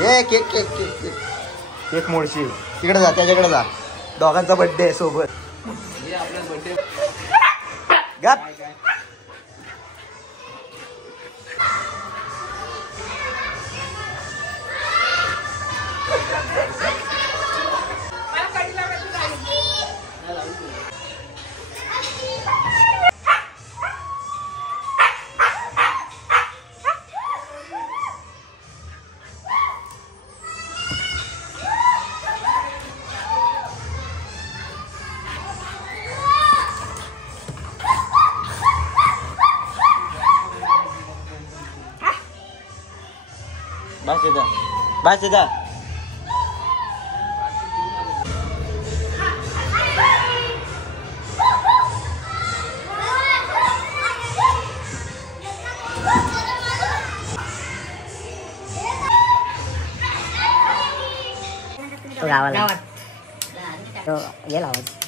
हे cake cake cake cake cake मोडशी तिकडे जा त्याच्याकडे जा दोघांचा बर्थडे आहे सोबत आपला बर्थडे बस इधर गावात तो येईल आवाज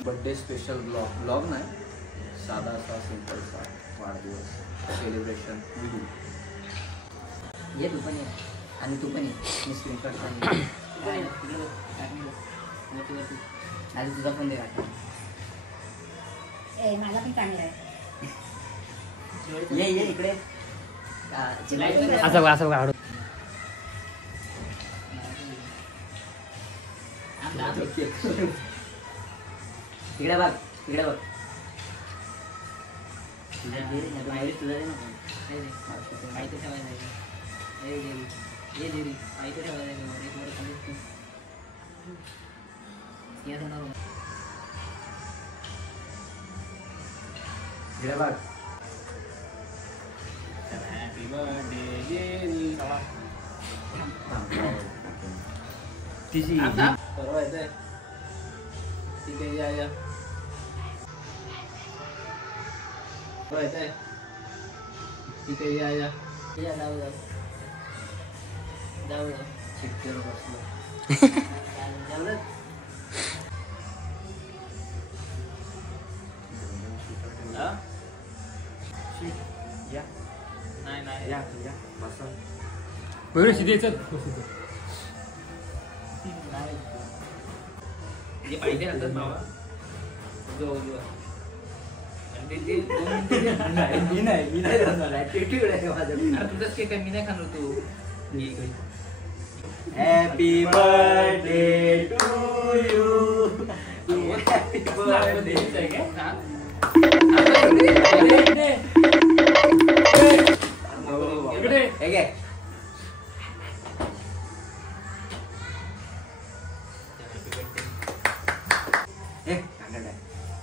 बर्थडे स्पेशल ब्लॉग नाही साधा सा सिंपल सा वाढदिवस सेलिब्रेशन विदू ये तू पण ये आणि तू पण ये मी स्क्रीन शॉट आणि तुझा पण दे माझा पण कॅमेरा आहे ये इकडे असं असं काढू तिकडे बघ तुझा तुझा दे ना आई तर ठेवायला ये देरी आई तर ठेवायला बघ हॅपी बर्थडे जेरी तिची परवा येते ठीक आहे या परवा येते ठीक आहे या जाऊ शिकते बसलो नाही या बस बरं शिदेचं जे पाहिजे नंतर बाबा जो मी नाही तुझंच केक आहे मी नाही खाणार तू happy birthday to you happy birthday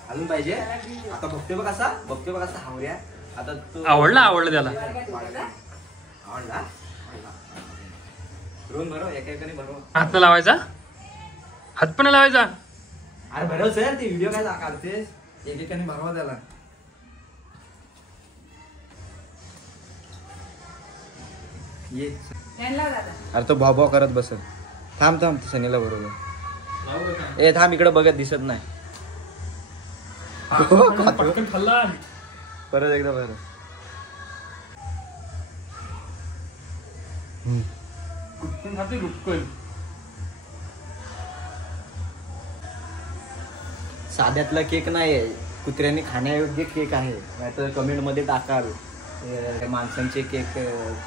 अजून पाहिजे आता बघतोय बघ असा हावऱ्या आता तू आवडला त्याला आवडला रोहन भरो एकेकाने भरो हात न लावायचा हात पण लावायचा अरे भरव सर ती व्हिडिओ काय काढतेस एकेकाने भरवा त्याला ये अरे तो भाव करत बसत थांब सनीला बरोबर ए थांब इकडे बघत दिसत नाही पटकन खाल्ला परत एकदा बरं कुठून खाते रुपकल साध्यातला केक नाही कुत्र्यांनी खाण्यायोग्य केक आहे नाहीतर कमेंट मध्ये टाकाल माणसांचे केक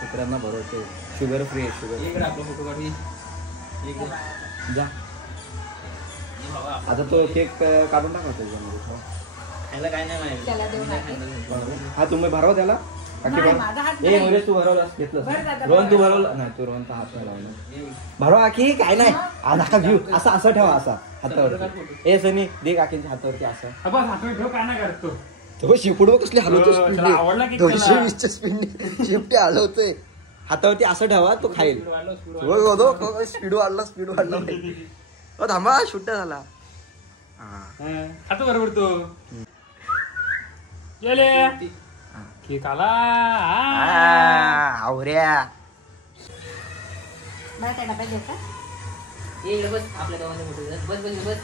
कुत्र्यांना भरवते शुगर फ्री आहे शुगर आपला फोटो काढू जा आता तो केक काढून टाका त्याच्यामध्ये खायला काय नाही माहिती त्याला देऊ नका. हा तुम्ही भरवा त्याला बाकी नाही, भर माझा हात ए नाही. नरेश तू भरवलास घेतलं भर दादा, रोहन तू भर. भरवला नाही तू रोहन हात नाही लावला भरवा आखी काय नाही नका घेऊ असं ठेवा असा हातावरती ए सनी दे काकींच्या हातावरती असं अबा हातून ठेव काय नाही करतो तो शिपुड कसली हलवतो त्याला आवडला केक त्याला. 220च्या स्पीडने शिफ्टी हलवतोय हातावरती असं ठेवा तो खाईल स्पीड वाढला ओ थांबा सुट्टा झाला आता बरोबर तो गेले केक आला आवऱ्या बरं त्या डब्यात देऊ का? ये बस आपल्या गावामध्ये मोठं बस बस बस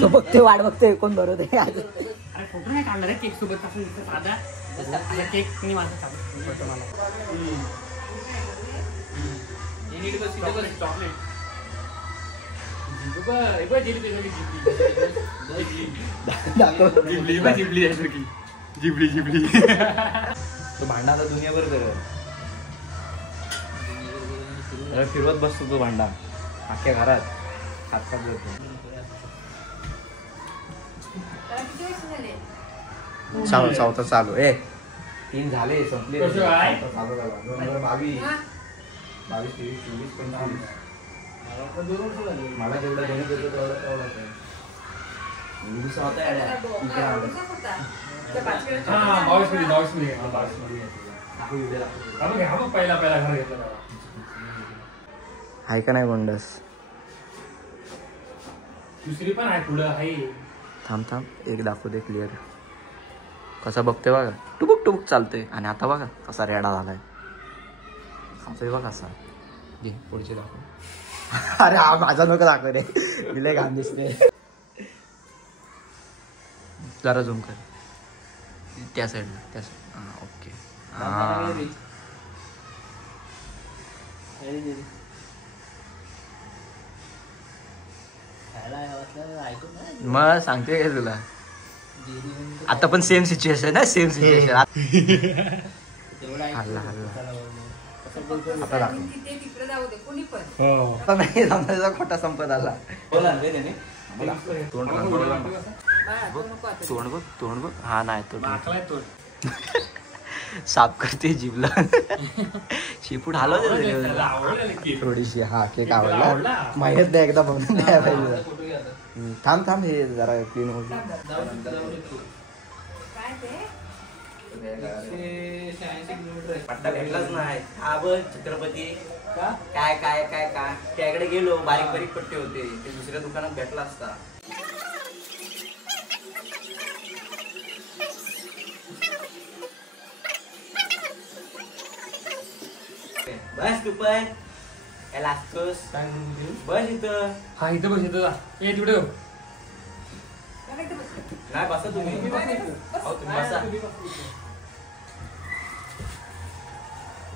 तो बघते वाट बघते कोण बरोबर आज. अरे फोटो नाही काढणार आहे केक सोबत टाकून साधा असा केक कोणी माझा फोटो मला चॉकलेट जिबली तो भांडा आता दुनियाभर करत फिरवत बसतो तो भांडा अख्ख्या घरात हात खात जातो. चौथा चालू 3 झाले संपले. कसं आहे? चालू झाला 2022 23 24 25 मला जेवढं गणित होतं तेवढं दुसरा होता पहिला घर घेतला आहे का नाही गोंडस. दुसरी पण आहे पुढं आहे. थांब एक दाखवू दे क्लिअर कसा बघतोय बघा. टुबुक चालतोय आणि आता बघा कसा रेडा झालाय. खातोय बघा कसा. घे पुढचे दाखव. अरे हा माझा नको दाखव रे दिले घाण दिसते. जरा झूम कर त्या साईडला त्या ओके. मग सांगते काय तुला आता पण सेम सिच्युएशन आहे. सेम सिच्युएशन हल्ला आता दाखव. आता नाही समजायचा खोटा संपत आला. तोंड बघ हा नाही तो साफ करते जीभला. शिपूट हलवते थोडीशी. हा केक आवडला माहित नाही एकदा बघून द्यायला पाहिजे. थांब हे जरा क्लीन होईल. पट्टा भेटलाच नाही. हा बघ छत्रपती काय काय काय काय त्याकडे गेलो बारीक पट्टे होते ते दुसऱ्या दुकानात भेटला असता. बस तू पण याला असतोस बस इथं. हा इथं बस इथं ये तिकडे नाही बसा तुम्ही. तुम्ही बसा.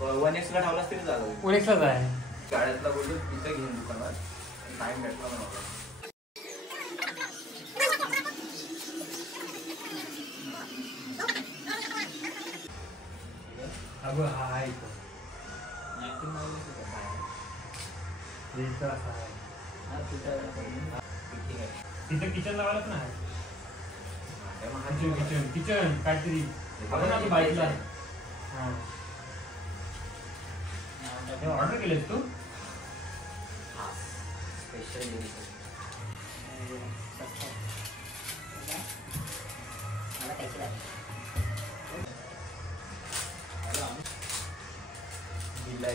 1x ला ठेवलास तरी झालं. कोणीकलाच आहे शाळेतला बोललो तिथं घेऊन दुकानात टाइम भेटला मला. अगं हा तिथं किचन लावायलाच नाही. किचन काहीतरी आपण बाईकला ऑर्डर केलेस तू.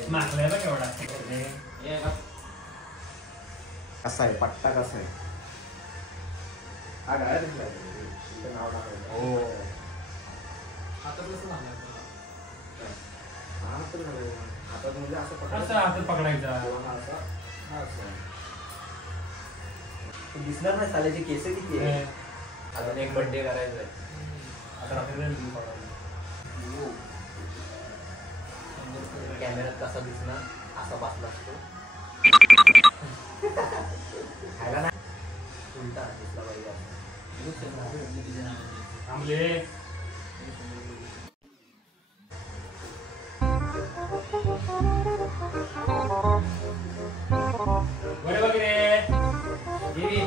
मागल्याला केवढा कसा आहे पट्टा कसा आहे. हो हातात पकडायचा. दिसणार नाही साल्याचे केस किती आहे. अजून एक बर्थडे करायचा आहे. आता रात्री कॅमेऱ्यात कसा दिसणार असा बसला असतो. खायला नाही उलटा दिसला पाहिजे. थांबले बरे वगैरे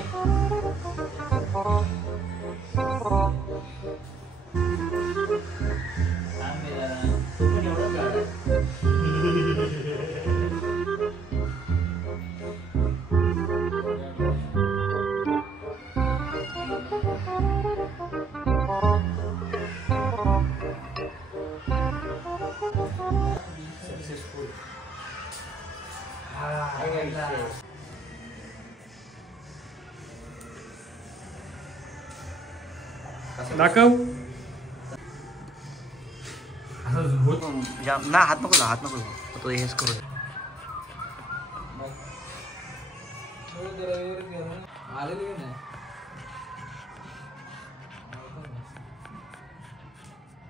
दाखव. ना हात नको तो हेच करू.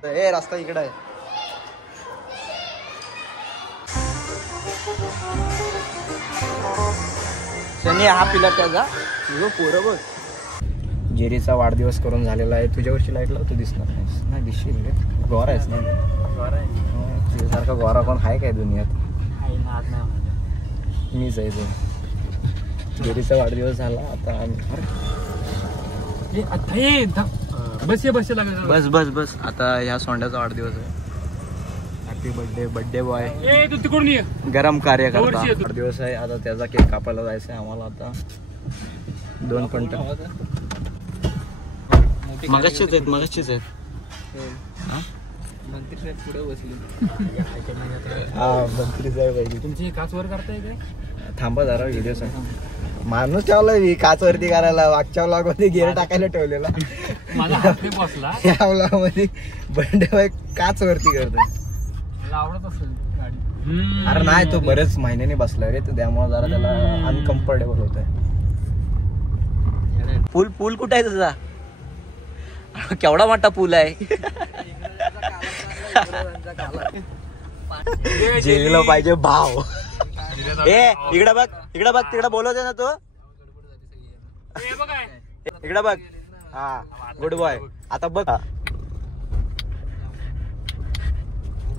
ए रस्ता इकडे आहे. शनी हा पिला त्याचा पोरं बघ. जेरीचा वाढदिवस करून झालेला आहे. तुझ्यावरची लाईट लावतो दिसणार नाही दिसशील रे. गोरा आहेस ना तुझ्यासारखा गोरा कोण आहे काय दुनियात? मीच आहे तो. जेरीचा वाढदिवस झाला आता बस बस बस. आता ह्या सोंड्याचा वाढदिवस आहे. Happy birthday birthday boy. गरम कार्यकर्ता वाढदिवस आहे. आता त्याचा केक कापायला जायचं आहे आम्हाला. आता 2 क्विंटल मगाशीच आहेत. मंत्री साहेब पुढे बसले. हा मंत्री साहेब आहे. तुमची काच वर करताय काय? थांबा जरा व्हिडिओ सांग. माणूस ठेवलाय मी काच वरती करायला. मागच्या व्लॉग मध्ये गेअर टाकायला ठेवलेला. माझा हात बसला. या व्लॉग मध्ये बर्थडे बॉय काच वरती करतोय. आवडत असेल गाडी. अरे नाही तो बरेच महिन्याने बसलाय रे. तर त्यामुळे जरा त्याला अनकम्फर्टेबल होत आहे. पूल कुठे आहे तुझा? केवढा मोठा पूल आहे. जेलीला पाहिजे भाव. ए इकडे बघ तिकडे बोलवते ना तो. इकडे बघ. हा गुड बॉय. आता बघ.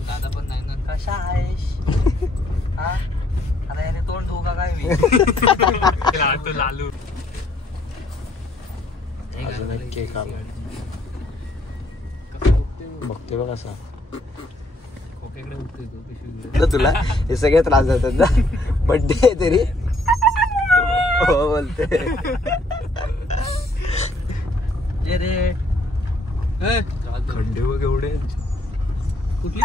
दादा पण नाही ना. कशा आहेस? आता याने तोंड धुका काय मी? लालू अजून एक केक आला. बघते बघ असा. तुला हे सगळे त्रास देतात ना. बर्थडे आहे तरी हो बोलते. खंडे बघ एवढे. कुठली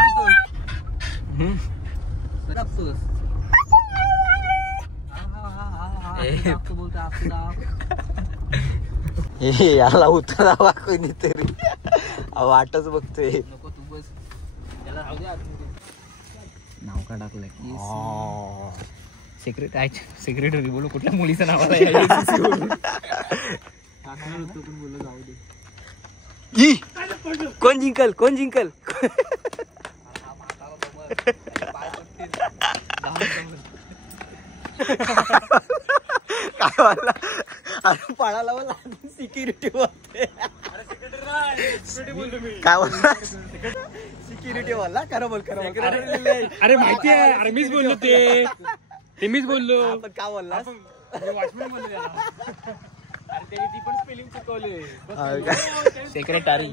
हे याला उतरावा कोणीतरी. वाटच बघतोय. नको तू बस. त्याला राहू दे. नाव का टाकलंय? सेक्रेटरी बोलू कुठल्या मुलीचं नाव आहे? कोण जिंकल? काय वाला? अरे पाळाला सिक्युरिटी होते. काय बोलला? सिक्युरिटी वाला. खरं बोल. अरे माहिती आहे. अरे मीच बोललो ते मीच बोललो. पण काय बोलला? वॉचमॅन बोललो त्याला. अरे त्याने ती पण स्पेलिंग चुकवली. सेक्रेटरी.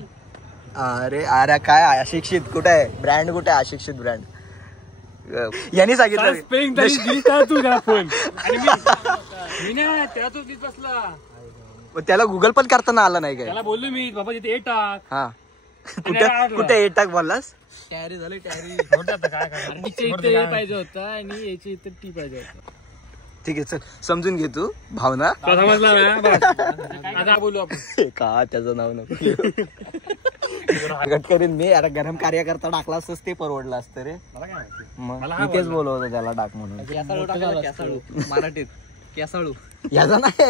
अरे काय अशिक्षित कुठे आहे? ब्रँड कुठे आहे? अशिक्षित ब्रँड यांनी सांगितलं. स्पेलिंग तू का फोन आणि मी ना त्याला तो तीच बसला. त्याला गुगल पण करताना आला नाही काय? त्याला बोललो मी बाबा तिथे टाक. हा कुठे ए टाक बोललास? टॅरी झाली टॅरी. काय पाहिजे होता आणि याची इतर टी पाहिजे होता. ठीक आहे चल समजून घे तू भावना. समजला ना. आता बोलू आपण. का त्याचं नाव नको कट करीन मी. अरे गरम कार्यकर्ता टाकला असतंच ते परवडलं असतं रे. मग मी तेच बोलवतो त्याला टाक म्हणून. मराठीत केसाळू. ह्याचा नाही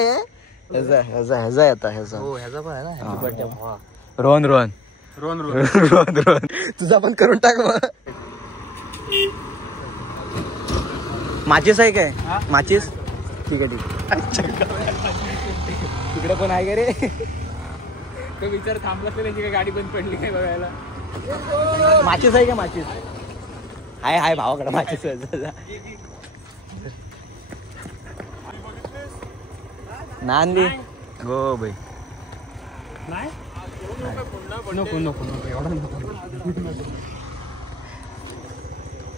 ह्याचा येता ह्याचा. हो ह्याचा पण आहे ना. रोहन तुझा पण करून टाक मग. माचीस आहे काय? माचीस ठीक आहे. तिकडे पण आहे का रे? तो विचार थांबला तर त्यांची गाडी बंद पडली काय बघायला. माचीस आहे का? माचीस हाय भावाकडे माचीस. नांदी हो भाई. नको एवढा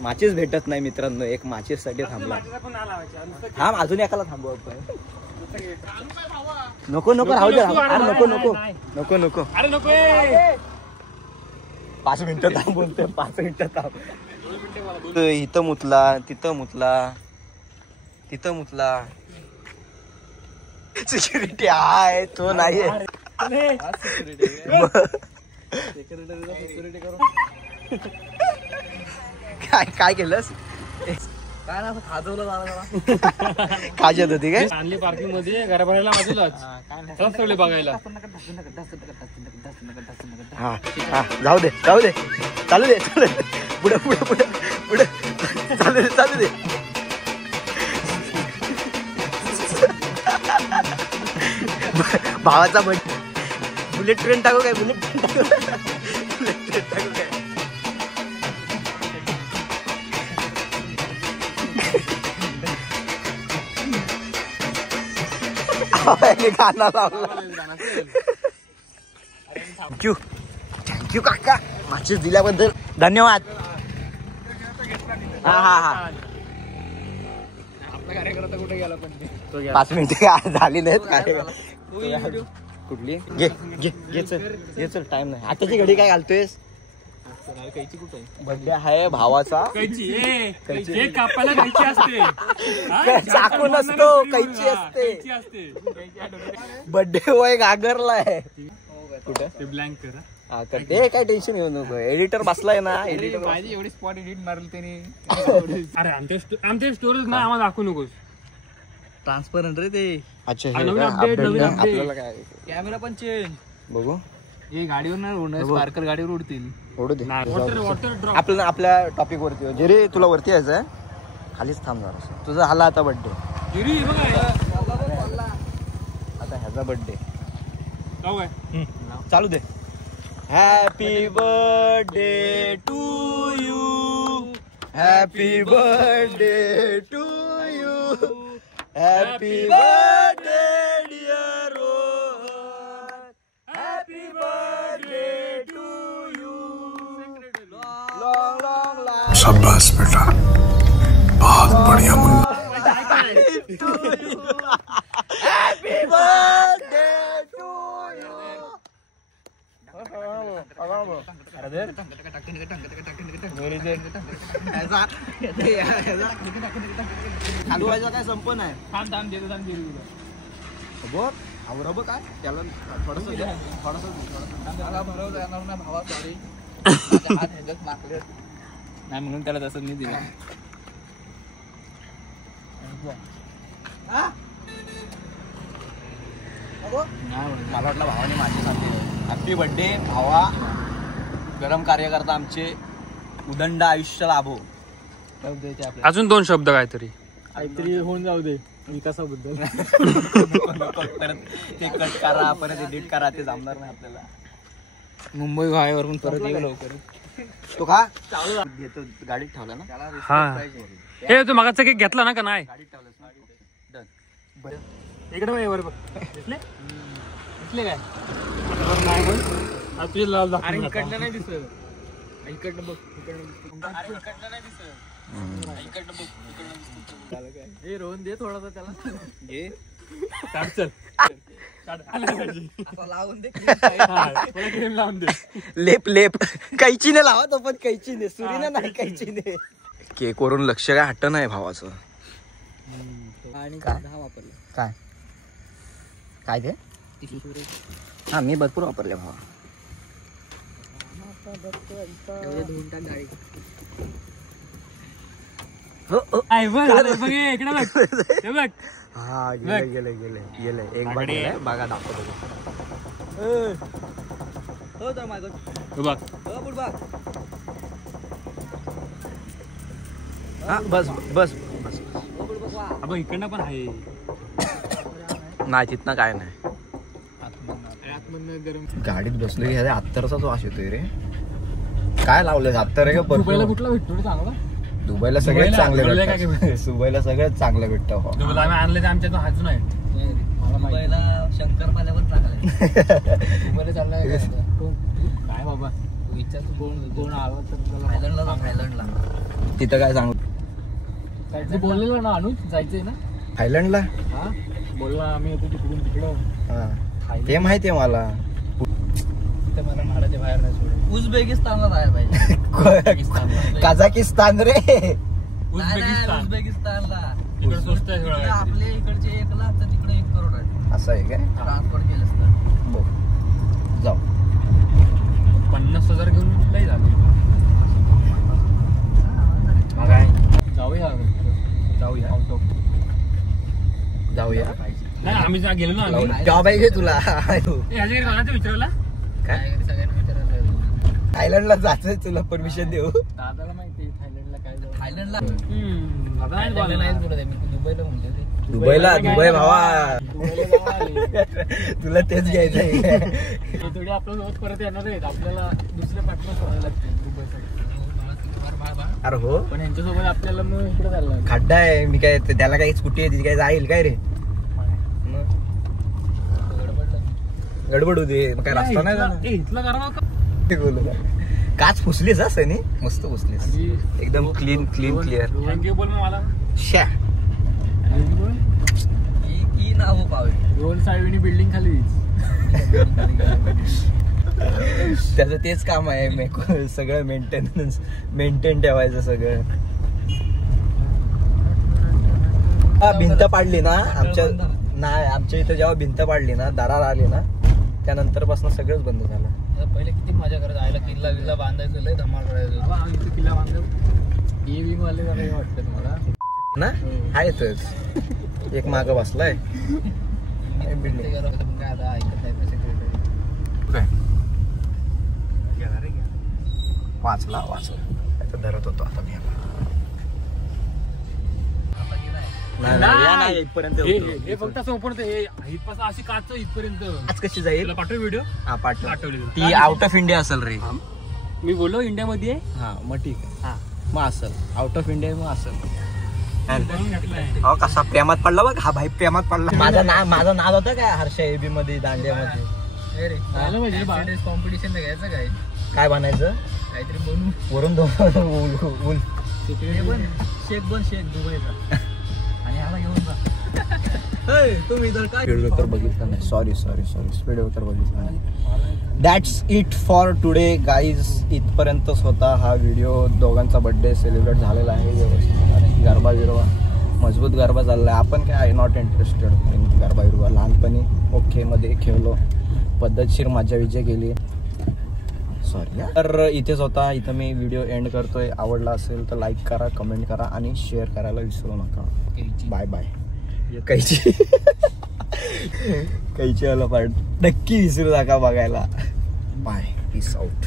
माचीस भेटत नाही मित्रांनो. एक माचीस साठी थांबला. थांब अजून एकाला थांबू आपण. नको राहू दे. नको अरे नको. 5 मिनिटं थांब बोलतोय. 5 मिनिटं थांब. इथं मुतला तिथं मुतला. सिक्युरिटी आहे तो नाही. काय केलंस? काय ना खाजवलं खाजत होती काय आणली पार्किंग मध्ये घराबाहेरला बाजूलाच ठेवले बघायला. हा हा जाऊ दे चालू दे पुढे पुढे पुढे पुढे चालू दे भावाचा बुलेट ट्रेन टाकू काय बुलेट ट्रेन टाकू काय गाणं लावलं. थँक्यू काका माचीस दिल्याबद्दल धन्यवाद. हा हा हा आपला कार्यकर्ता कुठे गेला पण 5 मिनिटं झाली नाहीत काय कुठली घे चल टाइम नाही. आताची घडी काय घालतोयस बड्डे आहे भावाचा. कैची कापायला कैची असते चाकू नसतो कैची असते. बड्डे वय घागरलाय कुठे ते ब्लँक कर. हा तर ते काय टेन्शन घेऊ नको. एडिटर बसलाय ना एडिटर. माझी एवढी स्पॉट एडिट मारल त्याने. अरे आमच्या स्टोरेज ना आम्हाला दाखवू नकोस. ट्रान्सपरंट रे ते. अच्छा नवीन अपडेट. आपल्याला काय कॅमेरा पण चेंज. बघू हे गाडीवर नाही उडणार. स्पार्कर गाडीवर उडतील. ओढू दे वॉटर ड्रॉप. आपल्या टॉपिक वरती जे रे तुला वरती यायचंय खालीच थांब जरा. तुझा झाला आता बर्थडे. आता ह्याचा बर्थडे चालू दे. Happy birthday to you. Happy birthday to you. Happy birthday dear Rohan. Happy birthday to you. Long long life. शाबाश बेटा बहुत बढ़िया मुन्ना. Happy birthday to you. चालू व्हायचा काय संपन आहे. बघ आवरा बघ काय त्याला थोडस नाही म्हणून त्याला तसं मी दिलं. मला वाटलं भावाने माझी सांगते हॅपी बर्थडे भावा. गरम कार्यकर्ता आमचे उदंड आयुष्य लाभो. अजून 2 शब्द काहीतरी होऊन जाऊ दे विकासाबद्दल. परत ते कट करा परत एडिट करा ते जमणार नाही आपल्याला. मुंबई हायवरून परत येऊ लवकर. तो का चालू घेतो गाडीत ठेवला ना. हा हे तू मागाचा केक घेतला ना का नाही. गाडीत ठेवलंस ना. डन. इकडे वर बघ. दिसले काय नाही पण तुझे लाल इकडनं नाही दिसत. इकडनं बघ. हे रोहन दे थोडासा त्याला. घे चल लावून दे. क्रीम लावून दे. लेप कैचीने लावा तो पण कैचीने सुरीने नाही कैचीने. केक वरून लक्ष काय हट्ट नाही भावाचं. आणि काय? वापरलं काय काय ते हा मी भरपूर वापरले भावा. धुवून टाक गाडी. इकडे बघ. हा गेले एक बार बघा दाखवतो. हो तर माझं बघ हा बस बस अबा इकडनं पण आहे. नाही तिथनं काय नाही. गाडीत बसलो की अत्तरचा तो वास येतोय रे. काय लावलंय अत्तर आहे का दुबईला कुठला भेटतो रे चांगला. दुबईला सगळेच चांगले दुबईला काय भेटतात. दुबईला सगळेच चांगलं भेटतं. दुबईला आम्ही आणले आमच्या हाजून आहे. मुंबईला शंकरपाल्या पण चांगला. दुबईला चाललाय काय बाबा तू विचार. कोण आला तर थायलंडला तिथं काय सांगू. बोललेलं ना अनुज जायचंय ना थायलंडला. हा बोलला आम्ही येतो तिकडून तिकडं. हा ते माहितीये मला. तिथं मला महाराजा बाहेर नाही सोडलं. उझबेकिस्तानला जायला पाहिजे. कझाकिस्तान रे. उझबेकिस्तानला तिकडे स्वस्त आहे सगळं. आपल्या इकडचे 1 लाख तर तिकडे 1 करोड आहे. असं आहे काय. ट्रान्सपोर्ट केलं असतं. बघ जाऊ 50,000 घेऊन लई झालं. जाऊया जाऊया नाही आम्ही गेलो ना आम्ही जॉब आहे तुला विचारला काय सगळ्यांना विचारायला थायलंडला जायचंय तुला परमिशन देऊ दादाला माहिती थायलंडला काय जाऊ थायलंडला थायलंडला नाहीच बोलत आहे मी दुबईला म्हणतो ते दुबई भावा तुला तेच घ्यायचंय थोडी आपल्या सोबत परत येणार आहेत आपल्याला दुसरे पार्टनर सोडायला लागतील दुबईसाठी अरे हो पण यांच्यासोबत आपल्याला मग इकडे जायला खड्डा आहे मी काय त्याला काही स्कूटी आहे काय जाईल काय रे गडबड होते काय रस्ता नाही इथलं करा काच पुसलीस हा सनी मस्त पुसलीस एकदम क्लीन क्लिअर थँक्यू बोल मग मला शा की ना हो पावे रोल साहेबांनी बिल्डिंग खाली त्याचं तेच काम आहे सगळं मेंटेन ठेवायचं सगळं. भिंत पाडली ना आमच्या इथं जेव्हा भिंत पाडली ना दरार आली ना त्यानंतर पासून सगळंच बंद झालं. पहिले किती मजा करत आयला किल्ला विल्ला बांधायचं लय धमाल करायचं किल्ला बांधलं ये विंग वाले वाटतं तुम्हाला ना आहेतच एक मागं बसलाय बिल्डिंग काय आता ऐकत नाही काय वाचला धरत होतो आता मी हे फक्त असं ओपन इथपासून अशी काच इथपर्यंत आज कशी जाईल पाठव व्हिडिओ हा पाठवली ती आउट ऑफ इंडिया असेल रे. मी बोललो इंडियामध्ये हा मग ठीक आहे हा मग असेल आउट ऑफ इंडिया मग असेल. हो कसा प्रेमात पडला बघ हा भाई प्रेमात पडला. माझं नाव होतं काय हर्षा एबी मध्ये दांड्यामध्ये कॉम्पिटिशन घ्यायचं काय बनायचं काहीतरी बनवू वरून शेख दुबईचा आणि ह्याला घेऊन जा तुम्ही जर काय स्पीड ब्रेकर बघितलं नाही सॉरी स्पीड ब्रेकर बघितलं नाही. That's it for today guys. इथपर्यंतच होता हा व्हिडिओ. दोघांचा बर्थडे सेलिब्रेट झालेला आहे व्यवस्थित. गरबा बिरबा मजबूत गरबा चाललाय. आपण काय I not interested in garba बिरबा. लहानपणी ओके मध्ये खेळलो पद्धतशीर मजा विजय केली. सॉरी तर इथेच होता. इथं मी व्हिडिओ एंड करतोय. आवडला असेल तर लाईक करा कमेंट करा आणि शेअर करायला विसरू नका. Bye bye. कैची वाला पार्ट नक्की विसरू नका बघायला. Bye peace out.